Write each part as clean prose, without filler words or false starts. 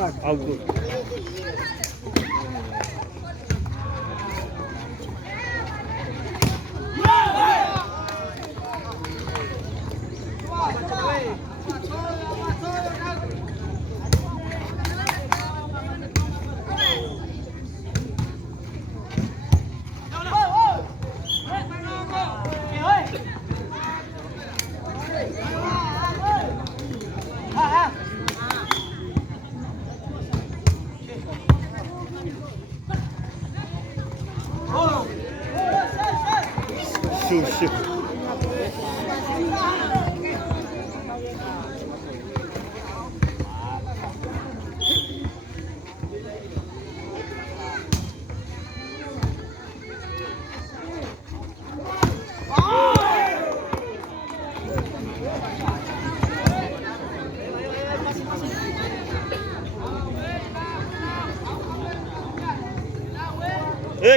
Outdoor. Shoot.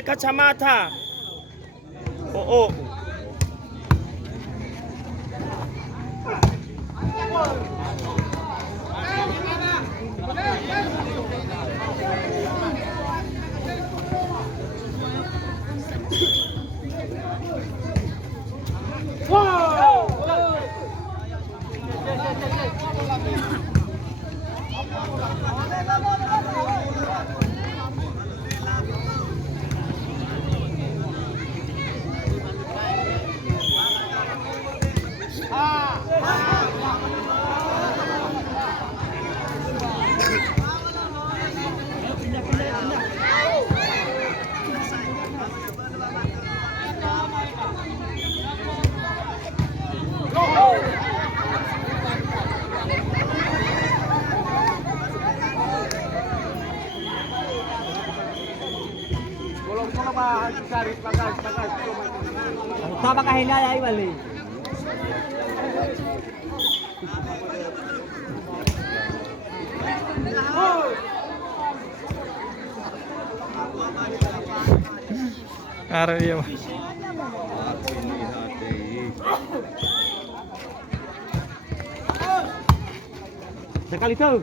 Kacamata. Oh. Tama ka hinala ay wali. Araw iya. Sekali tuh.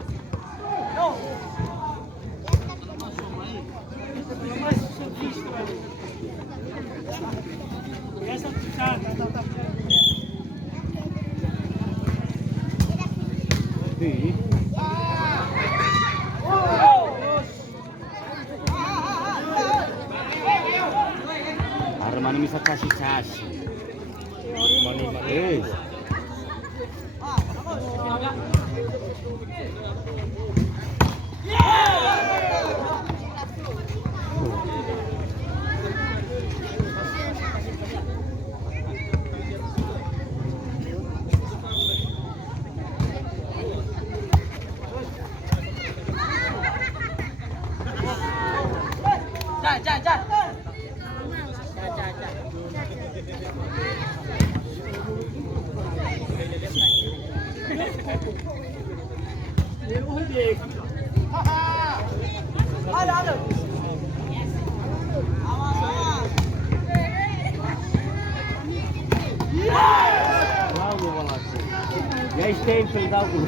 Armani bisa kasih cash. Money. Jangan. Ada. Ya stempel daw ko.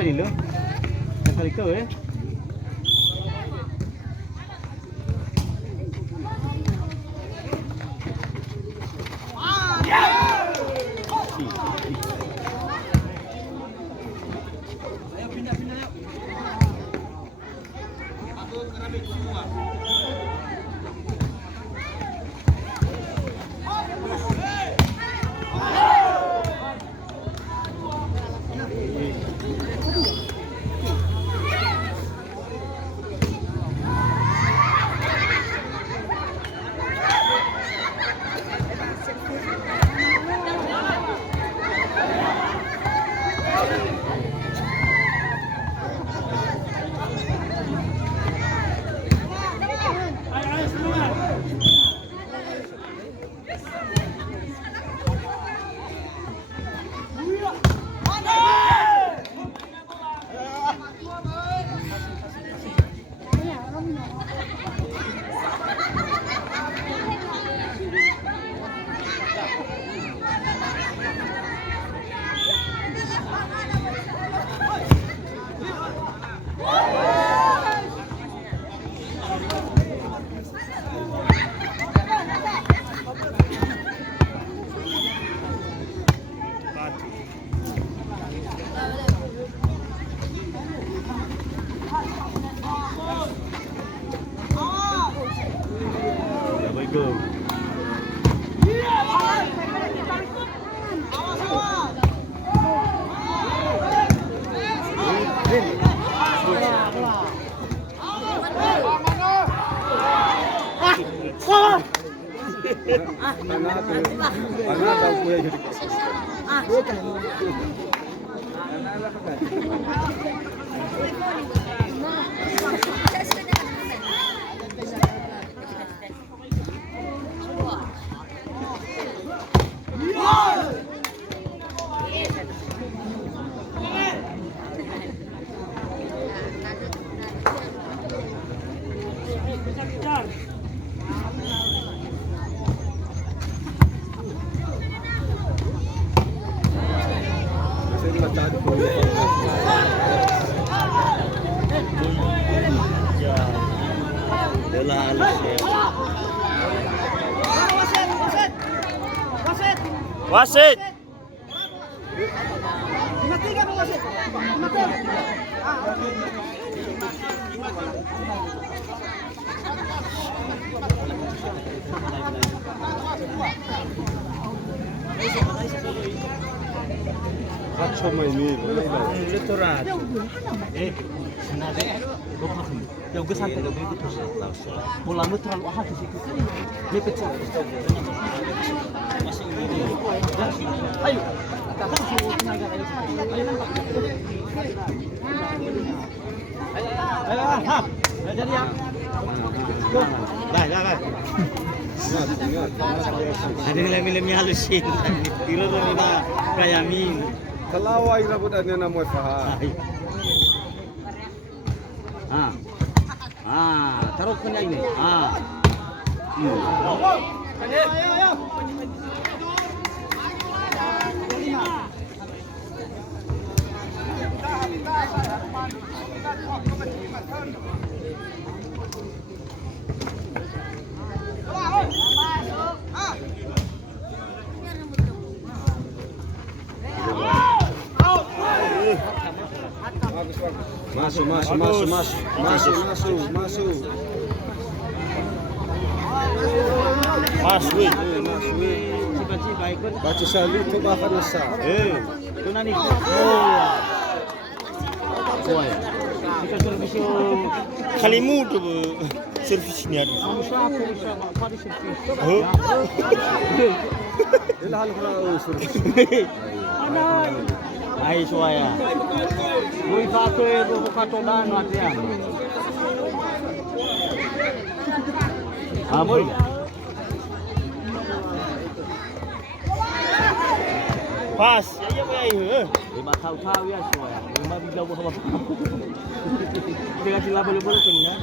Penilo, yang kali itu ya. Wasit. Faccio mai meno. Elettorato. Yang gue santai dong itu mau lama terlalu hati sih dia kecil ayo jadi ya ada nilai-nilainya halusin kilo udah kayamin Kalaway na po na mo sa. Taruh ke ini. Masuk. Baca salib tu bahkan nasa. Itu nani. Kuai. Kita servisio Kalimu tuh servisnya. Ai suaya. Lui fato e dopo fatto danno a piano. Boy. Pas, ya ya. Lima tahu ya suaya. Lima bisa buat apa? Dia kasih boleh kena.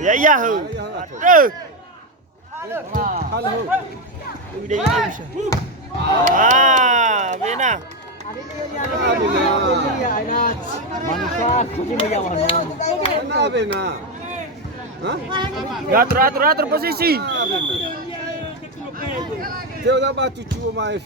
Ya ya ho. Halo. Bena. Manusia kucing meyawan. Bena. Atur posisi. Dia udah batu cuma mais.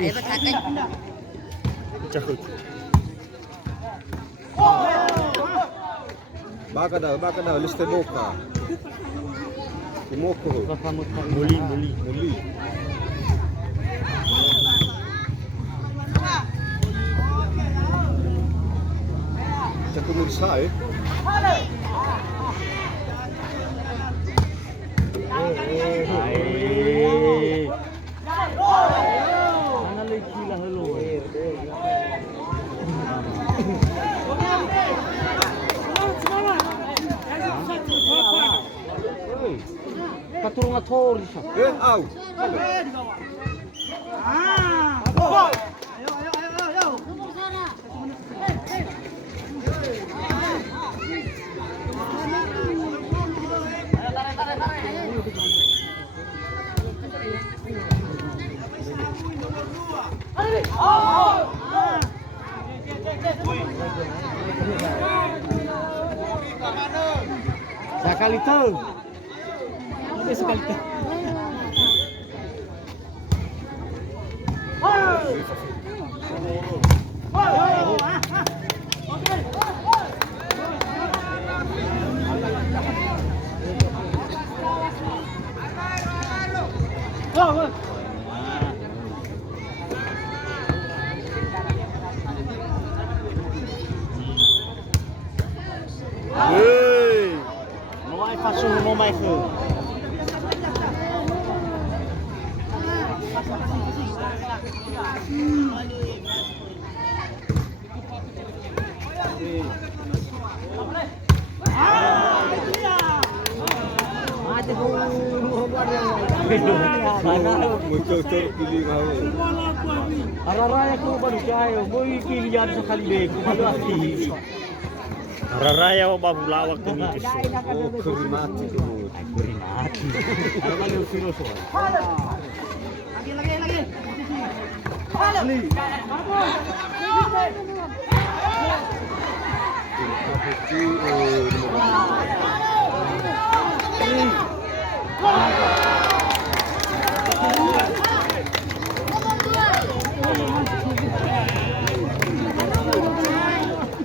Ayo berkata. Cakut. Baka dah liste boka. Kumoko. Muli. Cakap mursa Katurungan tori siya. Out. Sekali tu. Sekali tu. Mau pasung mau mai ke? Muncul pilih kau. Araraya ko ba siya? Boy kiliyan sa kalibig. Malu Raraya o babulawak tumitis. Oh, kerimati kau. Kurinati. Ano ba yung sinuso? Lagi.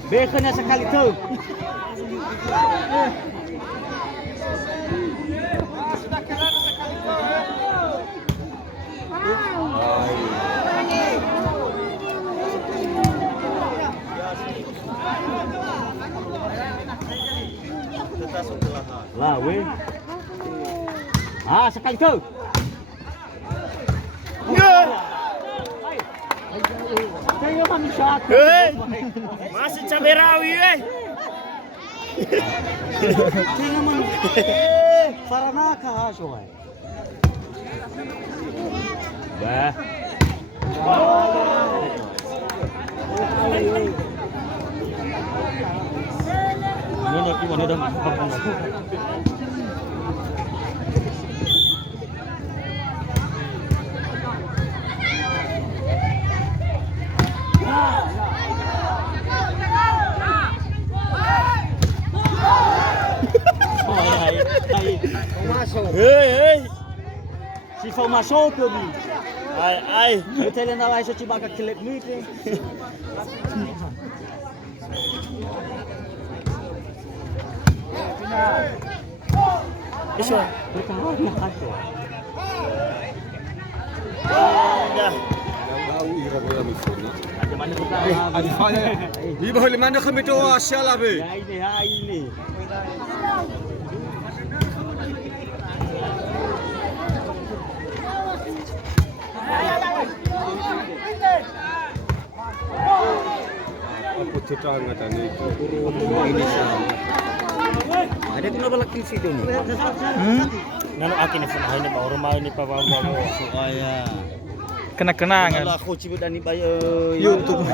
Beka na sa kalito. Lah, weh. Ah, sekali tu. Tengok manusia. Masih cabai rawit Tengok manusia. Saranaka soai. Dah. Mana dah makan aku. Hei. Si fau masuk ke ni. Ai. Eu tenho na live coba ke klip ni ke. Iso. Bertahan nak aku. Dah. Tahu ira kau yang misalnya. Ada mana kita? Ada mana? Di bawah mana kami tu asyalah be. Ya ini. Apa cerita ngata ni? Ini sah. Ada tu nak laki situ ni. Nano akin ni fun ni ba rumah ni pa ba mo. Supaya Kena-kenangan. kalau aku cibut dan dibayar YouTube.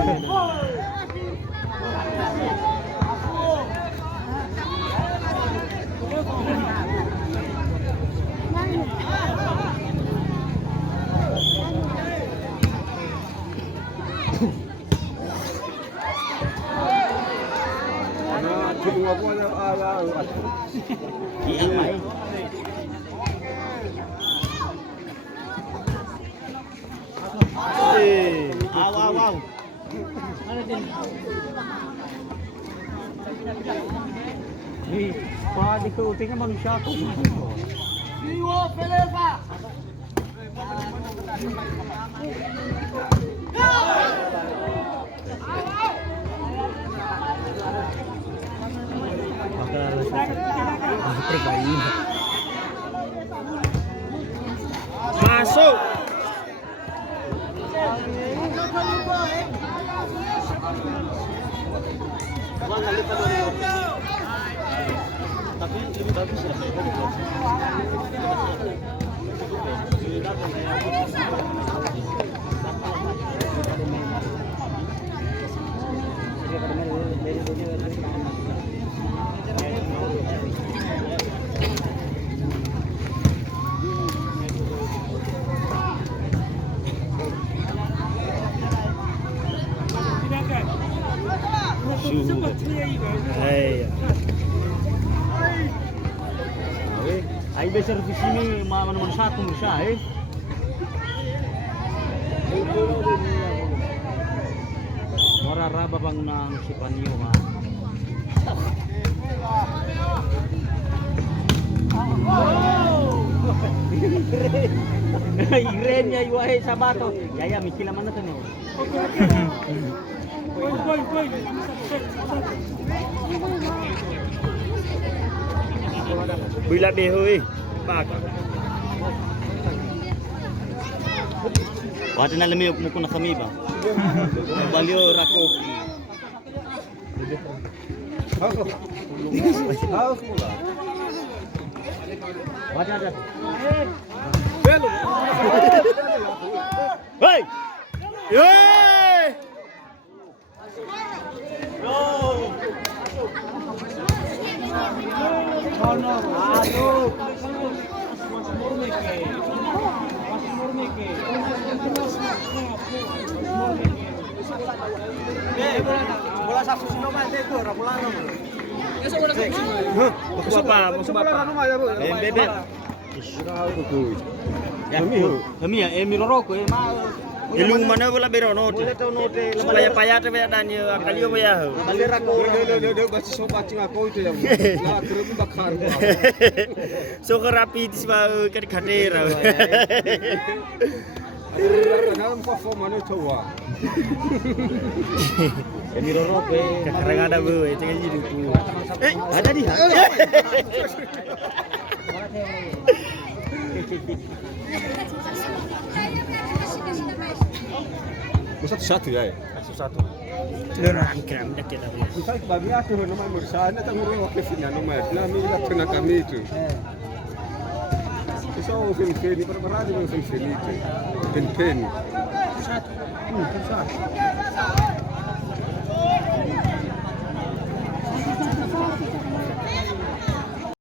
Tunggu apa ada Iya, mai. Wow. Mana dia? Ni, pada ke tengah manusia tu. Vivo, beleza. Masuk. Tapi lebih bagus ya. Bebe servis ini nomor 1 bisa Morara bangunan si Panio mah. Irennya yuahe sabato. Ya mikila mana tuh nih? Bila behoy. Paga. Watu na lemi mukuna kami ba? Balio rakoki. Watu ada. Belo. Hey! Hey! Bola satu sino mah itu ora pulano. Musuh apa? Bebe. Kami ya Emil Rocco ma. Ilung mana bola berono te. Supaya payah te dan ya kali yo ya. Balera ko de basi so pacing ako itu ya. La kru bakar. So rapi di swa kan khatera. Dalam kofo mana coba. Emil Rocco Kadang ada bu, itu kan jadi bu. Ada di. Satu ya. Satu. Lerang kram dah kita ya. Bisa babi aku nama Mursana tak ngurung oke fina nama. Nama ila kena kami itu. Bisa film ini perberadi film itu. Pen. Satu.